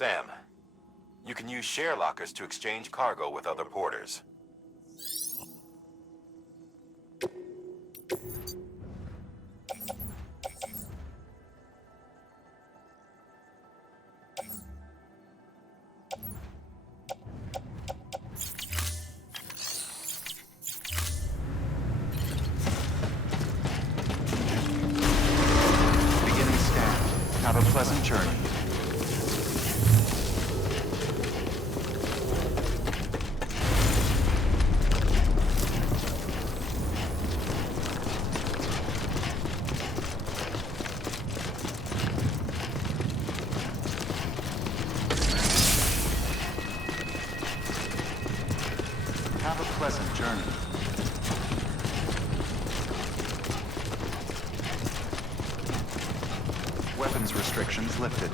Sam, you can use share lockers to exchange cargo with other porters. Beginning scan. Have a pleasant journey. Have a pleasant journey. Weapons restrictions lifted.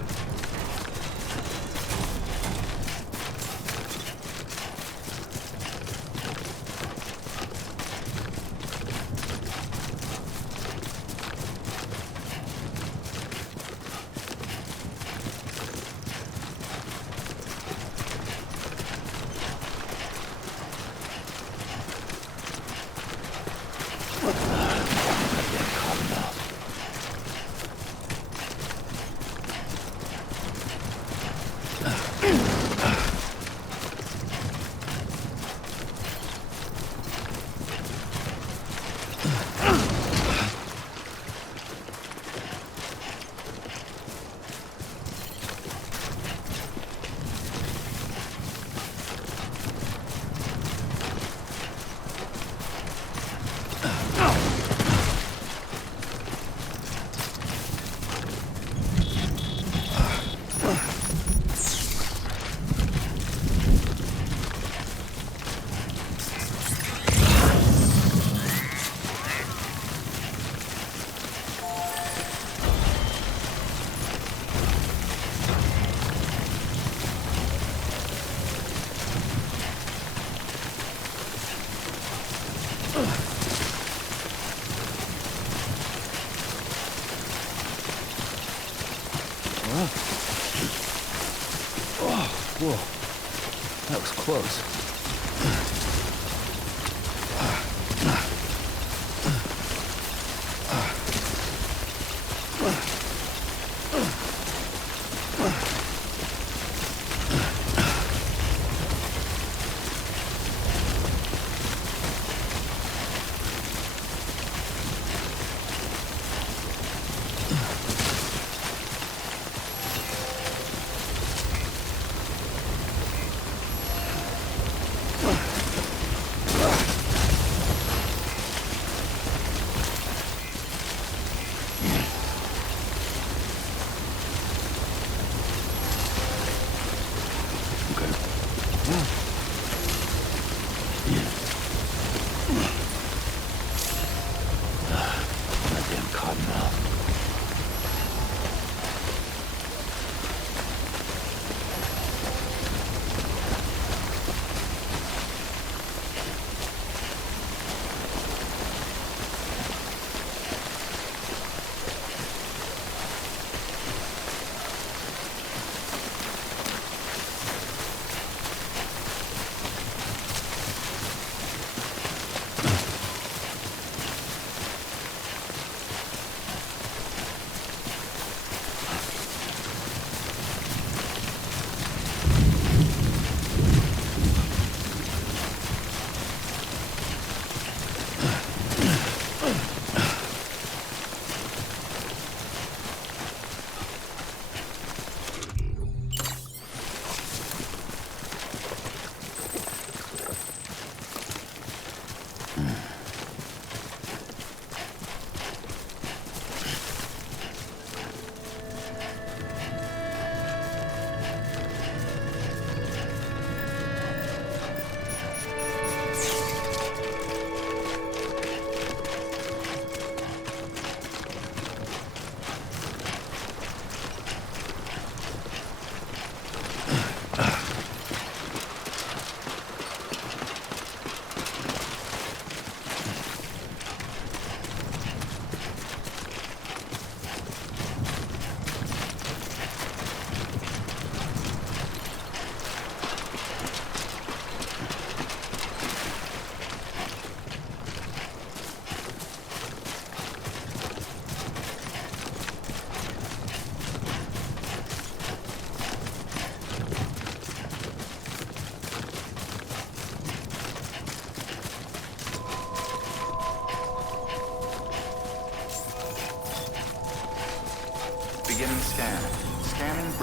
Whoa, that was close.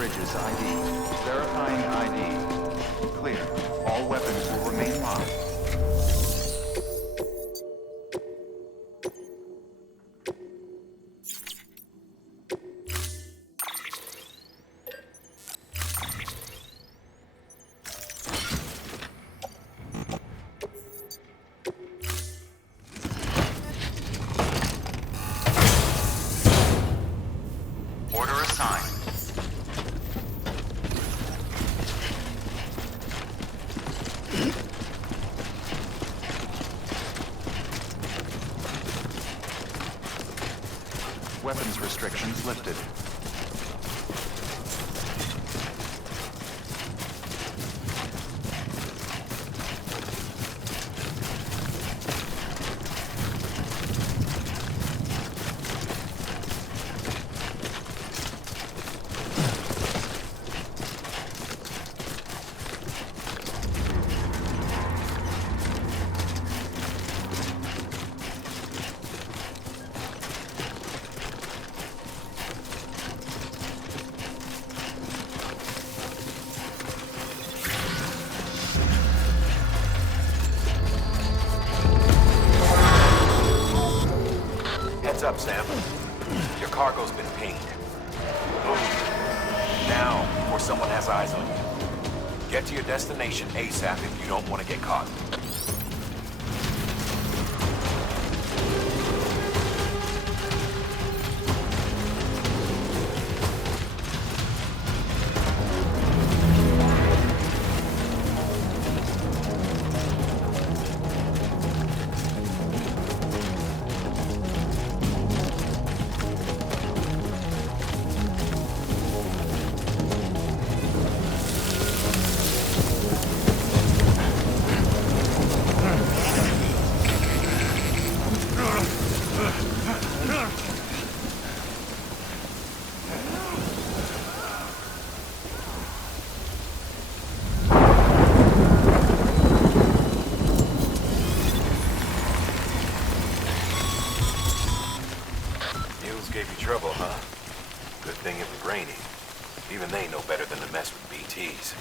bridge's ID. Verifying ID. Clear. All weapons will remain locked. Order assigned. Weapons restrictions lifted. Heads up, Sam. Your cargo's been pinged. Move. Now, before someone has eyes on you. Get to your destination ASAP if you don't want to get caught. Gave you trouble, huh? Good thing it was raining. Even they know better than to mess with BTs.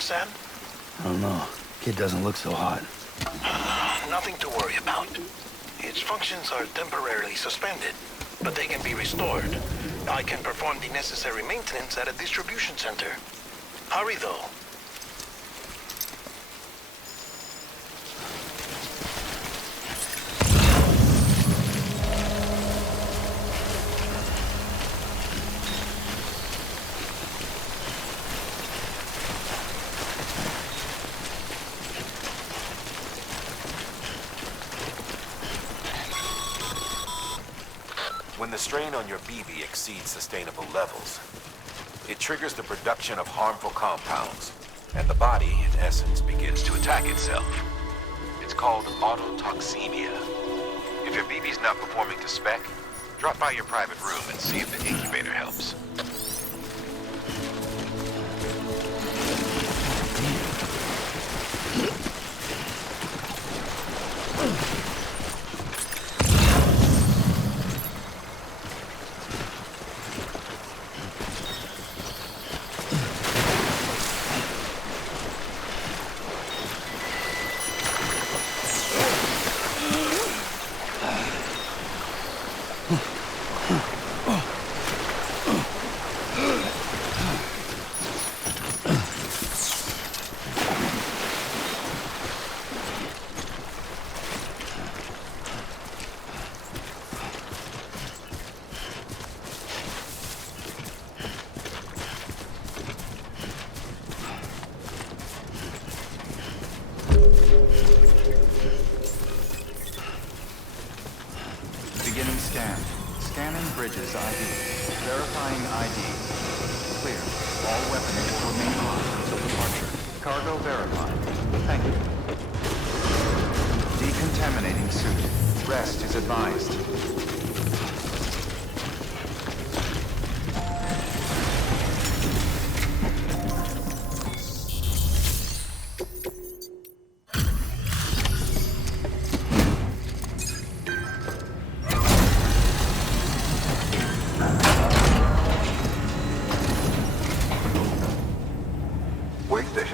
Sam? I don't know. Kid doesn't look so hot. Nothing to worry about. Its functions are temporarily suspended, but they can be restored. I can perform the necessary maintenance at a distribution center. Hurry, though. When the strain on your BB exceeds sustainable levels, it triggers the production of harmful compounds, and the body, in essence, begins to attack itself. It's called autotoxemia. If your BB's not performing to spec, drop by your private room and see if the incubator helps. Beginning scan. Scanning bridges ID. Verifying ID. Clear. All weapons will remain on until departure. Cargo verified. Thank you. Decontaminating suit. Rest is advised.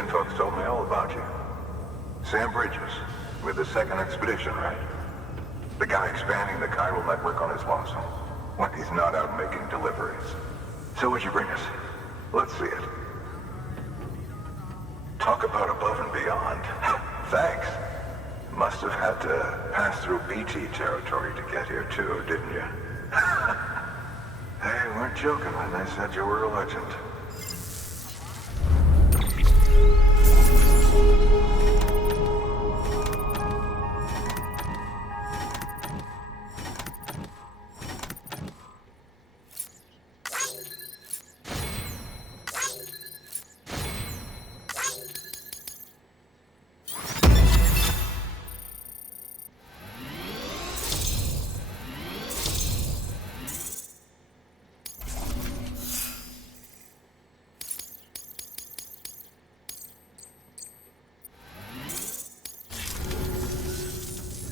Folks told me all about you. Sam Bridges, with the second expedition, right? The guy expanding the chiral network on his lonesome. When he's not out making deliveries. So what'd you bring us? Let's see it. Talk about above and beyond. Thanks. Must have had to pass through BT territory to get here too, didn't you? They weren't joking when they said you were a legend.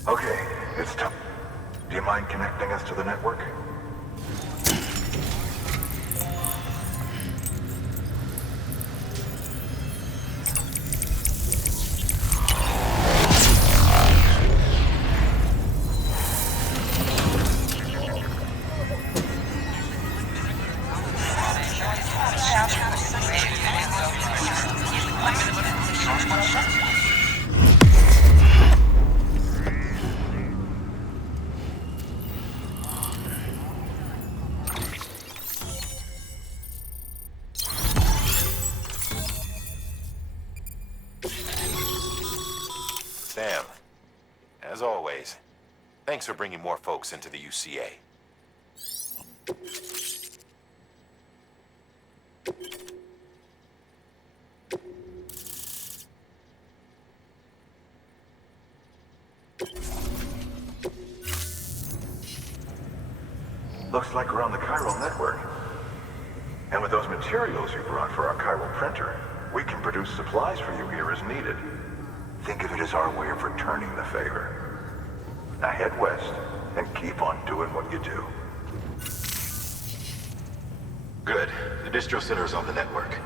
Okay, it's time. Do you mind connecting us to the network? Sam, as always, thanks for bringing more folks into the UCA. Looks like we're on the chiral network. And with those materials you brought for our chiral printer, we can produce supplies for you here as needed. Think of it as our way of returning the favor. Now head west and keep on doing what you do. Good. The Distro Center is on the network.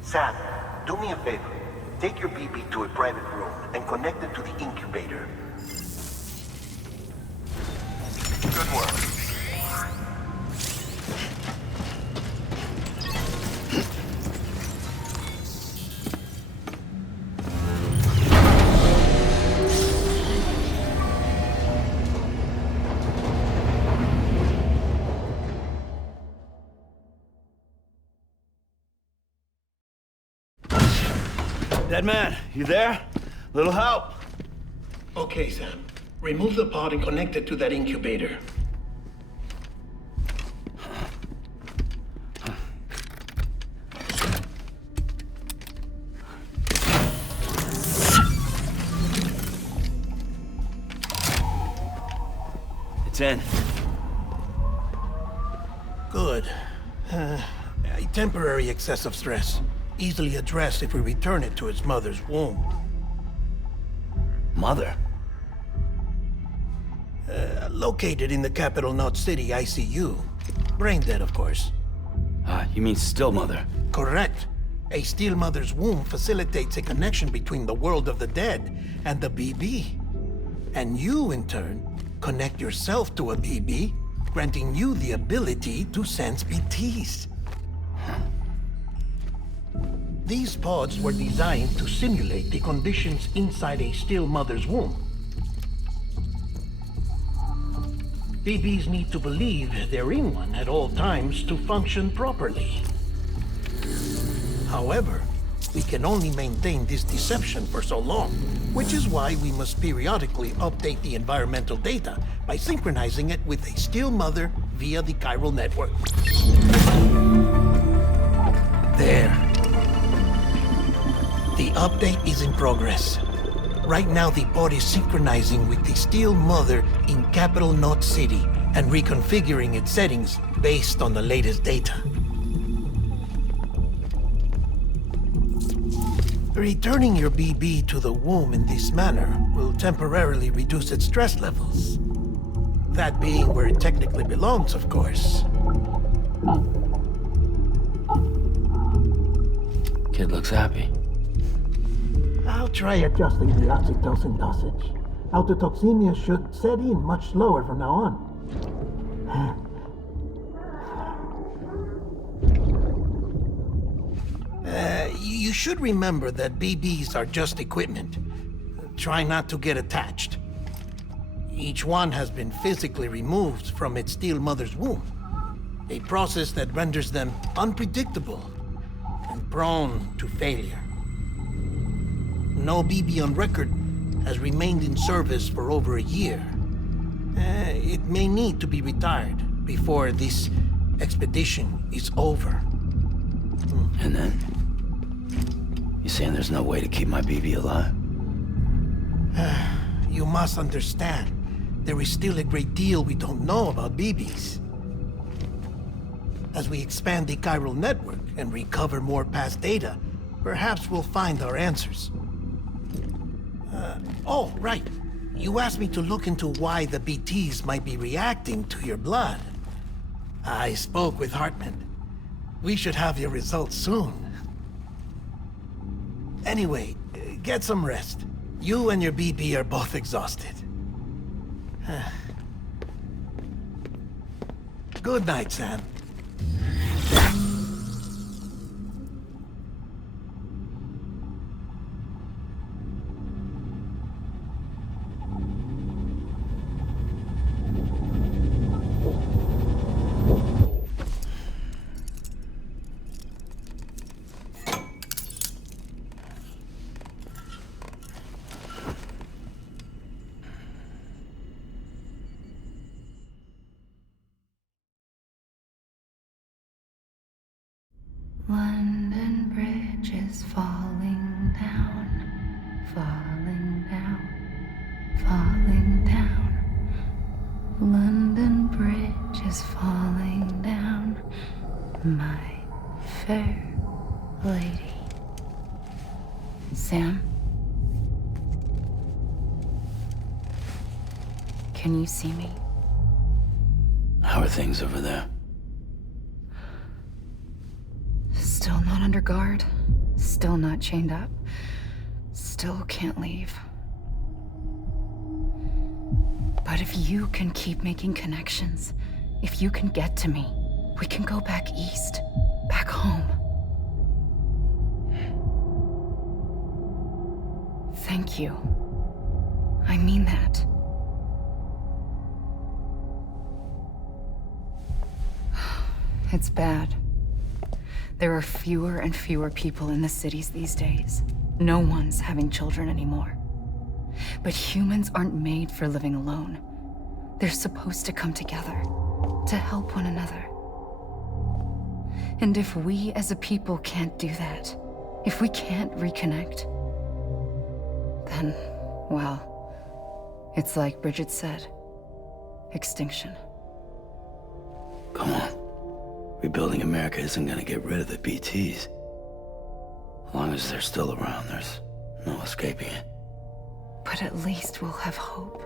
Sam, do me a favor. Take your BB to a private room and connect it to the incubator. Good work. Dead man, you there? Little help? Okay, Sam. Remove the pod and connect it to that incubator. It's in. Good. A temporary excessive stress. Easily addressed if we return it to its mother's womb. Mother? Located in the capital Knot City ICU. Brain dead, of course. You mean still mother? Correct. A still mother's womb facilitates a connection between the world of the dead and the BB. And you, in turn, connect yourself to a BB, granting you the ability to sense BTs. These pods were designed to simulate the conditions inside a still mother's womb. BBs need to believe they're in one at all times to function properly. However, we can only maintain this deception for so long, which is why we must periodically update the environmental data by synchronizing it with a still mother via the chiral network. There. The update is in progress. Right now, the pod is synchronizing with the still mother in capital Knot City and reconfiguring its settings based on the latest data. Returning your BB to the womb in this manner will temporarily reduce its stress levels. That being where it technically belongs, of course. Kid looks happy. I'll try adjusting the oxytocin dosage. Autotoxemia should set in much slower from now on. You should remember that BBs are just equipment. Try not to get attached. Each one has been physically removed from its still mother's womb. A process that renders them unpredictable and prone to failure. No BB on record has remained in service for over a year. It may need to be retired before this expedition is over. And then? You saying there's no way to keep my BB alive? You must understand, there is still a great deal we don't know about BBs. As we expand the chiral network and recover more past data, perhaps we'll find our answers. Oh, right. You asked me to look into why the BTs might be reacting to your blood. I spoke with Hartman. We should have your results soon. Anyway, get some rest. You and your BB are both exhausted. Good night, Sam. Bridge is falling down, falling down, falling down. London Bridge is falling down, my fair lady. Sam? Can you see me? How are things over there? Still not under guard. Still not chained up. Still can't leave. But if you can keep making connections, if you can get to me, we can go back east. Back home. Thank you. I mean that. It's bad. There are fewer and fewer people in the cities these days. No one's having children anymore. But humans aren't made for living alone. They're supposed to come together, to help one another. And if we as a people can't do that, if we can't reconnect, then, well, it's like Bridget said, extinction. Come on. Rebuilding America isn't gonna get rid of the BTs. As long as they're still around, there's no escaping it. But at least we'll have hope.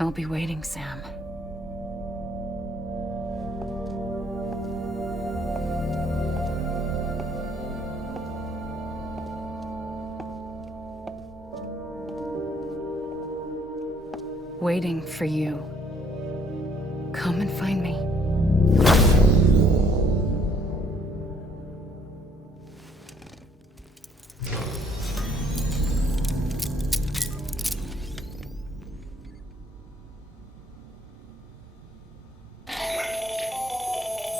I'll be waiting, Sam. Waiting for you. Come and find me.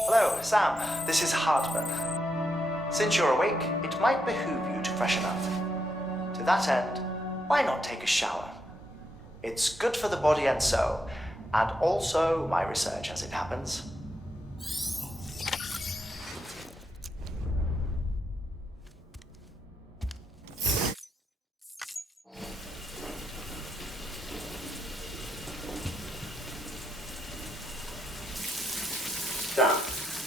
Hello, Sam. This is Hartman. Since you're awake, it might behoove you to freshen up. To that end, why not take a shower? It's good for the body and soul, and also my research as it happens. Sam,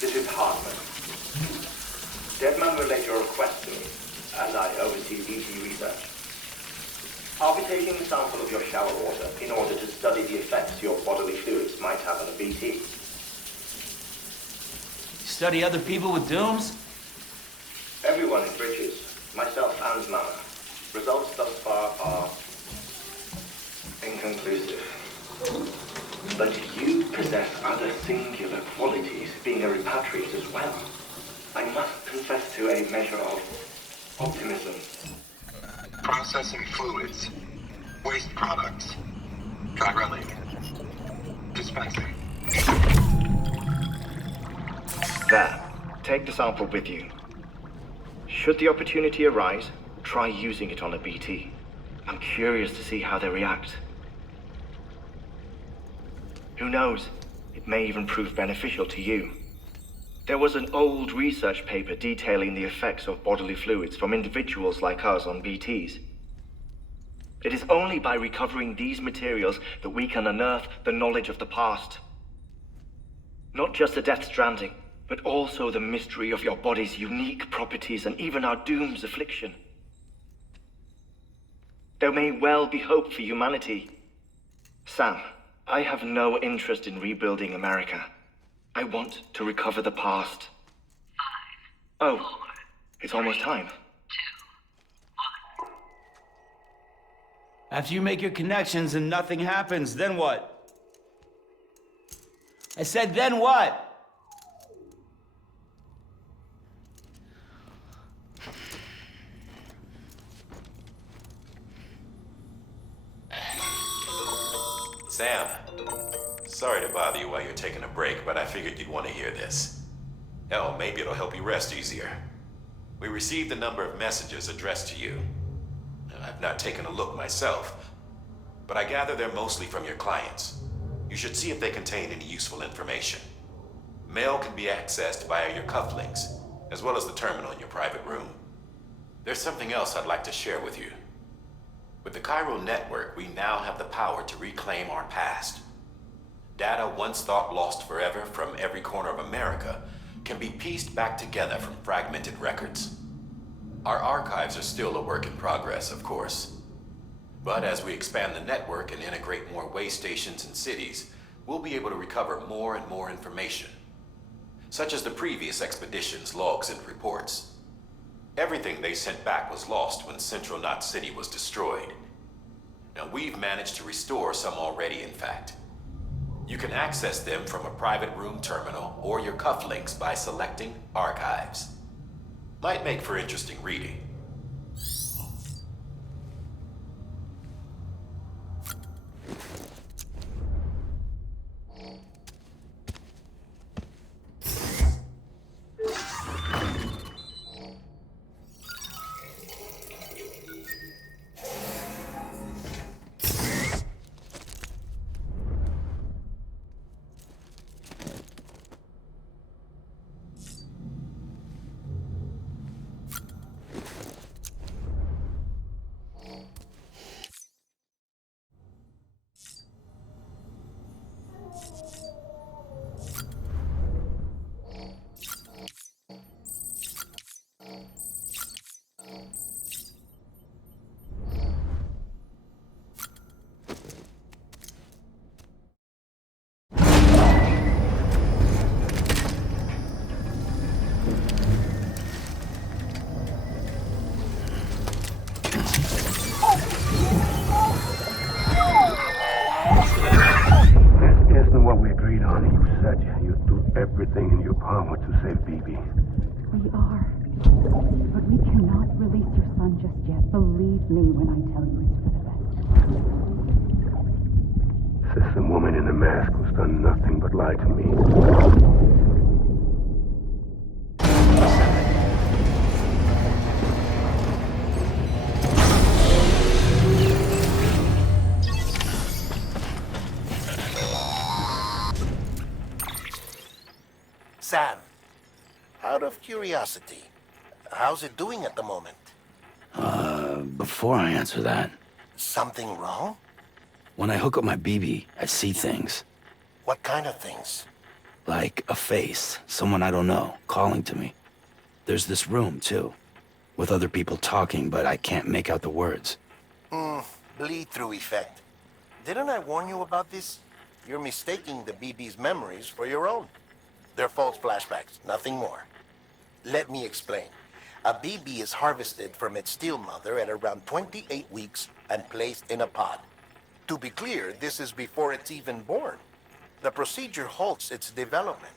this is Hartman. Deadman relayed your request to me, as I oversee BT research. I'll be taking a sample of your shower water in order to study the effects your bodily fluids might have on a BT. Study other people with dooms? Everyone in Bridges, myself and Mama. Results thus far are inconclusive. But you possess other singular qualities, being a repatriate as well. I must confess to a measure of optimism. Processing fluids. Waste products. Chiralic. Dispensing. There. Take the sample with you. Should the opportunity arise, try using it on a BT. I'm curious to see how they react. Who knows? It may even prove beneficial to you. There was an old research paper detailing the effects of bodily fluids from individuals like us on BTs. It is only by recovering these materials that we can unearth the knowledge of the past. Not just the death stranding, but also the mystery of your body's unique properties and even our doom's affliction. There may well be hope for humanity. Sam, I have no interest in rebuilding America. I want to recover the past. 5, 4, it's almost time. 2, 1. After you make your connections and nothing happens, then what? I said, then what? Sam, sorry to bother you while you're taking a break, but I figured you'd want to hear this. Hell, maybe it'll help you rest easier. We received a number of messages addressed to you. I've not taken a look myself, but I gather they're mostly from your clients. You should see if they contain any useful information. Mail can be accessed via your cufflinks, as well as the terminal in your private room. There's something else I'd like to share with you. With the chiral network, we now have the power to reclaim our past. Data once thought lost forever from every corner of America can be pieced back together from fragmented records. Our archives are still a work in progress, of course. But as we expand the network and integrate more way stations and cities, we'll be able to recover more and more information, such as the previous expedition's logs and reports. Everything they sent back was lost when Central Knot City was destroyed. Now, we've managed to restore some already, in fact. You can access them from a private room terminal or your cufflinks by selecting Archives. Might make for interesting reading. Everything in your power to save BB. We are. But we cannot release your son just yet. Believe me when I tell you it's for the best. System woman in the mask who's done nothing but lie to me. Sam, out of curiosity, how's it doing at the moment? Before I answer that, Something wrong? when I hook up my BB, I see things. What kind of things? Like a face, someone I don't know, calling to me. There's this room, too, with other people talking, but I can't make out the words. Bleed-through effect. Didn't I warn you about this? You're mistaking the BB's memories for your own. They're false flashbacks, nothing more. Let me explain. A BB is harvested from its steel mother at around 28 weeks and placed in a pod. To be clear, this is before it's even born. The procedure halts its development.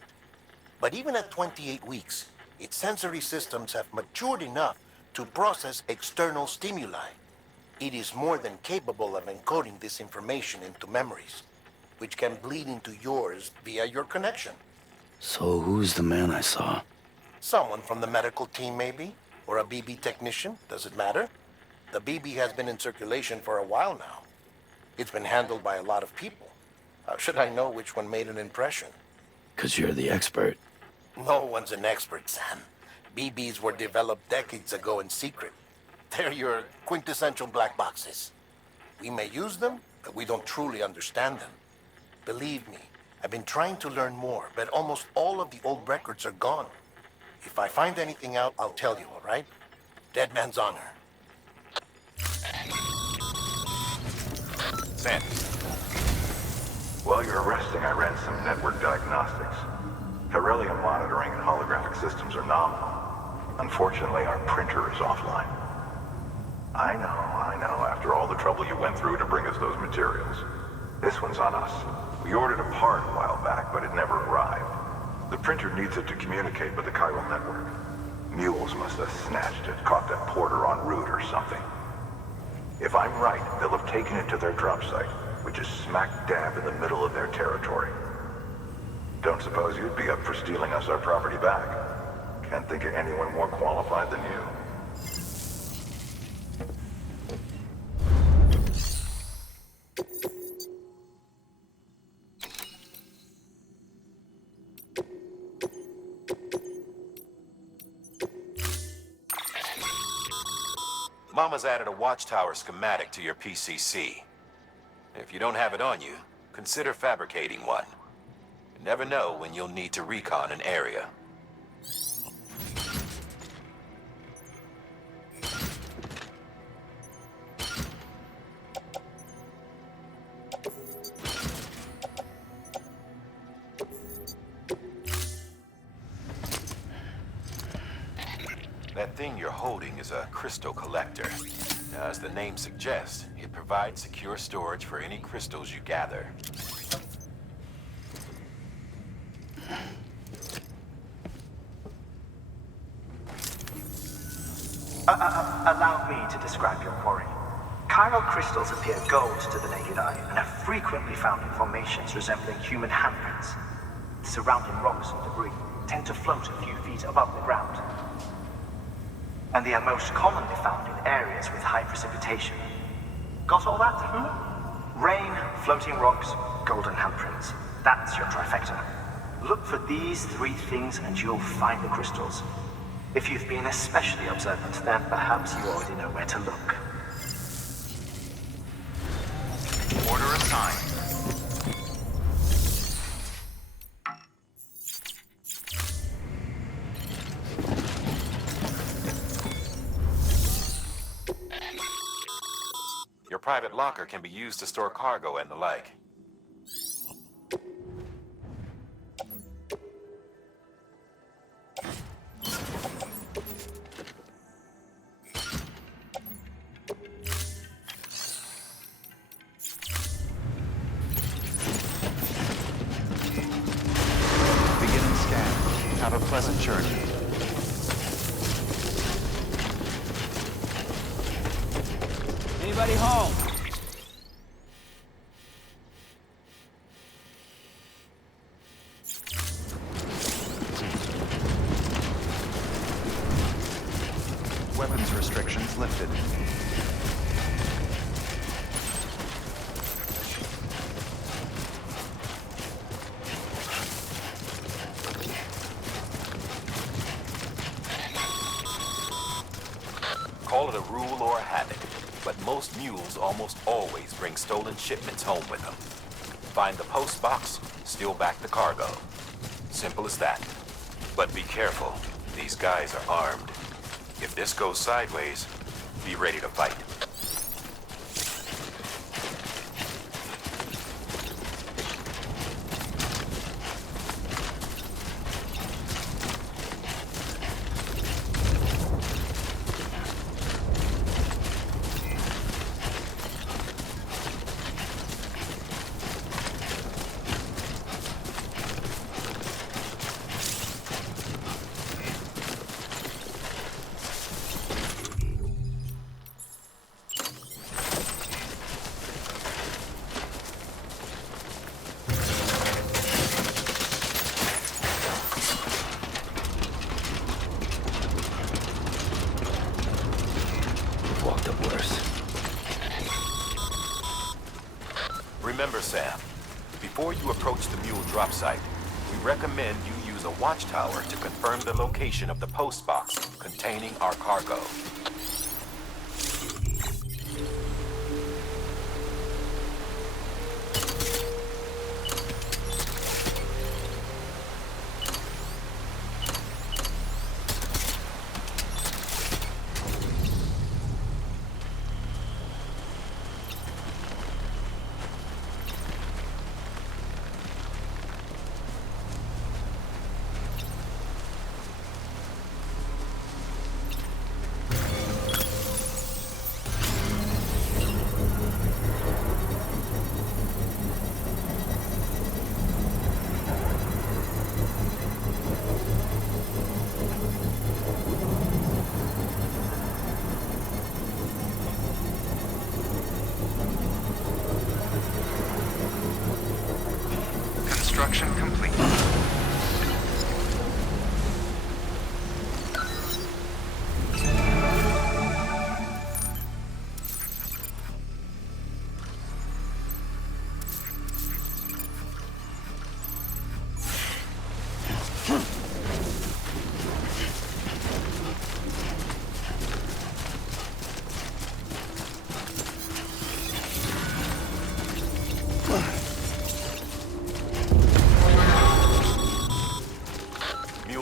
But even at 28 weeks, its sensory systems have matured enough to process external stimuli. It is more than capable of encoding this information into memories, which can bleed into yours via your connection. So who's the man I saw? Someone from the medical team, maybe? Or a BB technician? Does it matter? The BB has been in circulation for a while now. It's been handled by a lot of people. How should I know which one made an impression? 'Cause you're the expert. No one's an expert, Sam. BBs were developed decades ago in secret. They're your quintessential black boxes. We may use them, but we don't truly understand them. Believe me, I've been trying to learn more, but almost all of the old records are gone. If I find anything out, I'll tell you, all right? Dead man's honor. Sam, While you're resting, I ran some network diagnostics. Beryllium monitoring and holographic systems are nominal. Unfortunately, our printer is offline. I know, after all the trouble you went through to bring us those materials. This one's on us. We ordered a part a while back, but it never arrived. The printer needs it to communicate with the chiral network. Mules must have snatched it, caught that porter en route or something. If I'm right, they'll have taken it to their drop site, which is smack dab in the middle of their territory. Don't suppose you'd be up for stealing us our property back? Can't think of anyone more qualified than you. Mama's added a watchtower schematic to your PCC. If you don't have it on you, consider fabricating one. You never know when you'll need to recon an area. That thing you're holding is a crystal collector. Now, as the name suggests, it provides secure storage for any crystals you gather. Allow me to describe your quarry. Chiral crystals appear gold to the naked eye and are frequently found in formations resembling human handprints. The surrounding rocks and debris tend to float a few feet above the ground. And they are most commonly found in areas with high precipitation. Got all that? Rain, floating rocks, golden handprints. That's your trifecta. Look for these three things and you'll find the crystals. If you've been especially observant, then perhaps you already know where to look. Order assigned. Your private locker can be used to store cargo and the like. Beginning scan. Have a pleasant journey. Anybody home? Weapons restrictions lifted. Call it a rule or a habit, but most mules almost always bring stolen shipments home with them. Find the post box, steal back the cargo. Simple as that. But be careful. These guys are armed. If this goes sideways, be ready to fight. Walked up worse. Remember, Sam, before you approach the mule drop site, we recommend you use a watchtower to confirm the location of the post box containing our cargo.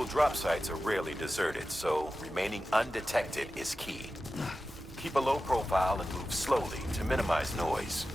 drop sites are rarely deserted, so remaining undetected is key. Keep a low profile and move slowly to minimize noise.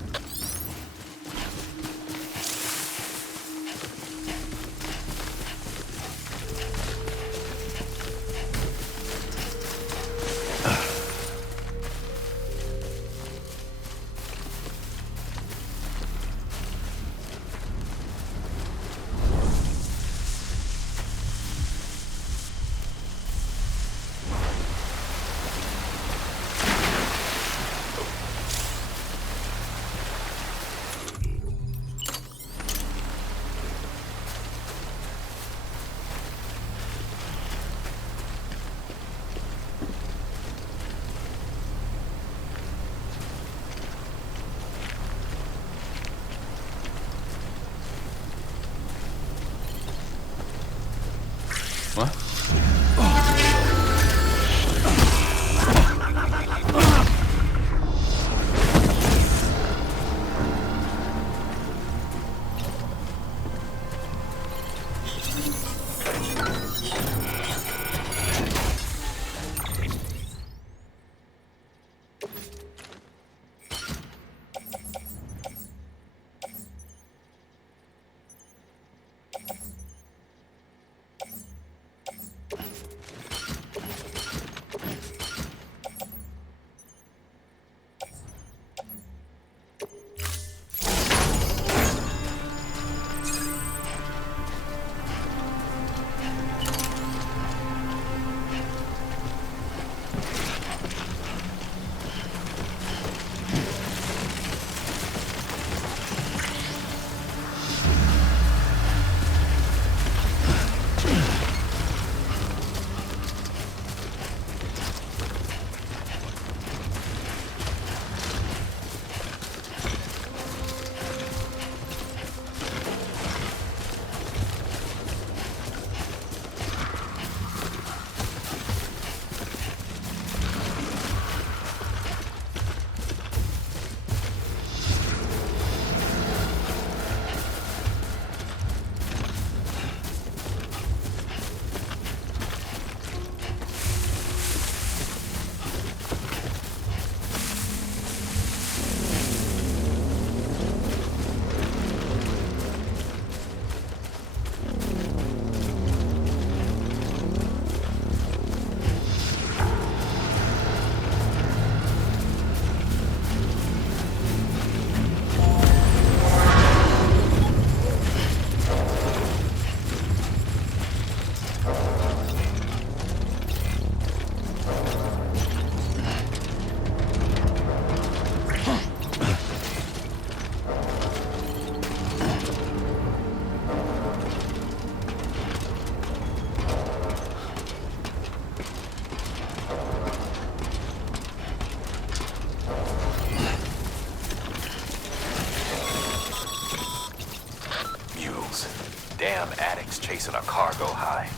Chasing a cargo high.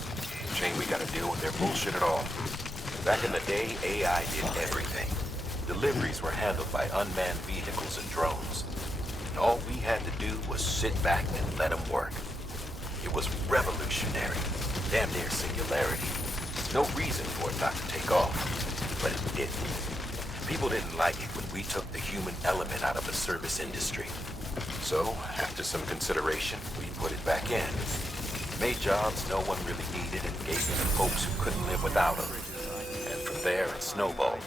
Shame we gotta deal with their bullshit at all. Back in the day, AI did everything. Deliveries were handled by unmanned vehicles and drones. And all we had to do was sit back and let them work. It was revolutionary. Damn near singularity. No reason for it not to take off. But it didn't. People didn't like it when we took the human element out of the service industry. So, after some consideration, we put it back in. Made jobs no one really needed and gave them to folks who couldn't live without them. And from there, it snowballed.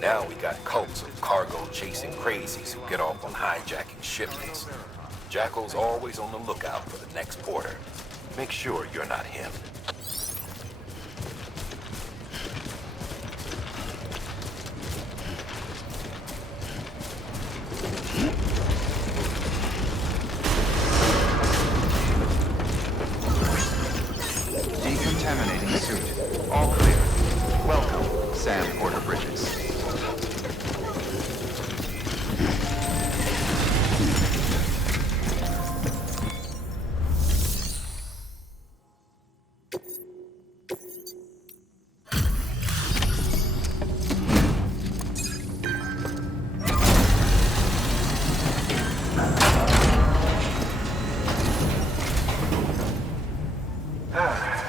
Now we got cults of cargo-chasing crazies who get off on hijacking shipments. Jackal's always on the lookout for the next porter. Make sure you're not him. Decontaminating suit. All clear. Welcome, Sam Porter-Bridges.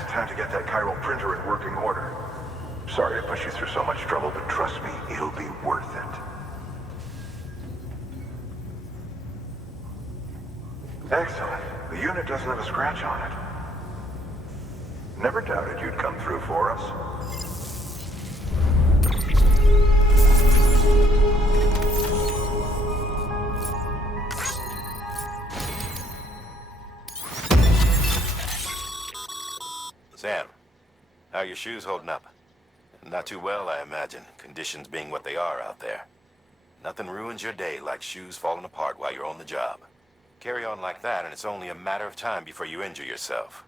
Time to chiral printer in working order. Sorry to push you through so much trouble, but trust me, it'll be worth it. Excellent. The unit doesn't have a scratch on it. Never doubted you'd come through for us. Sam, how are your shoes holding up? Not too well, I imagine, conditions being what they are out there. Nothing ruins your day like shoes falling apart while you're on the job. Carry on like that, and it's only a matter of time before you injure yourself.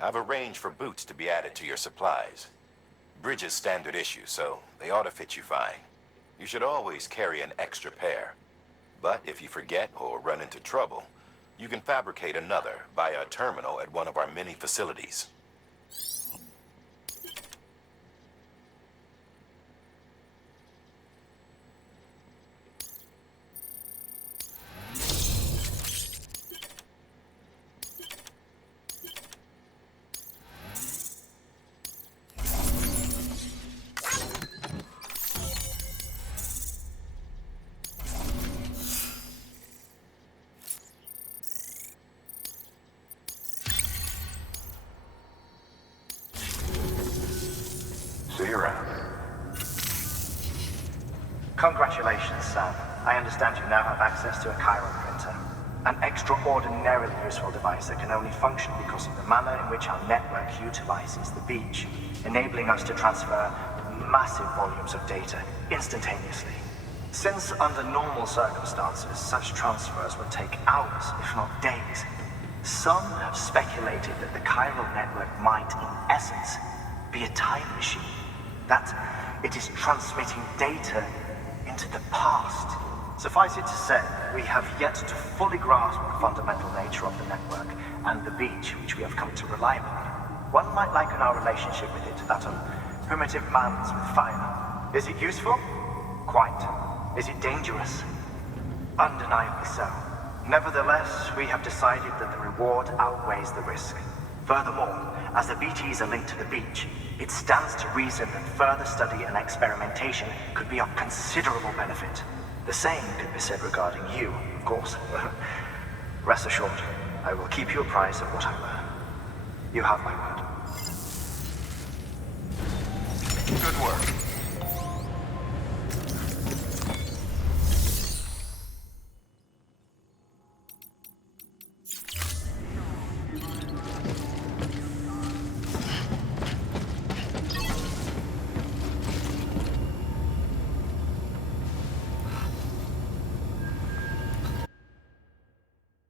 I've arranged for boots to be added to your supplies. Bridges standard issue, so they ought to fit you fine. You should always carry an extra pair. But if you forget or run into trouble, you can fabricate another via a terminal at one of our many facilities. See you around. Congratulations, Sam. I understand you now have access to a chiral printer. An extraordinarily useful device that can only function because of the manner in which our network utilizes the beach, enabling us to transfer massive volumes of data instantaneously. Since under normal circumstances, such transfers would take hours, if not days, some have speculated that the chiral network might, in essence, be a time machine. That it is transmitting data into the past. Suffice it to say, we have yet to fully grasp the fundamental nature of the network and the beach which we have come to rely upon. One might liken our relationship with it to that of primitive mans with fire. Is it useful? Quite. Is it dangerous? Undeniably so. Nevertheless, we have decided that the reward outweighs the risk. Furthermore, as the BTs are linked to the beach, it stands to reason that further study and experimentation could be of considerable benefit. The same could be said regarding you, of course. Rest assured, I will keep you apprised of what I learn. You have my word. Good work.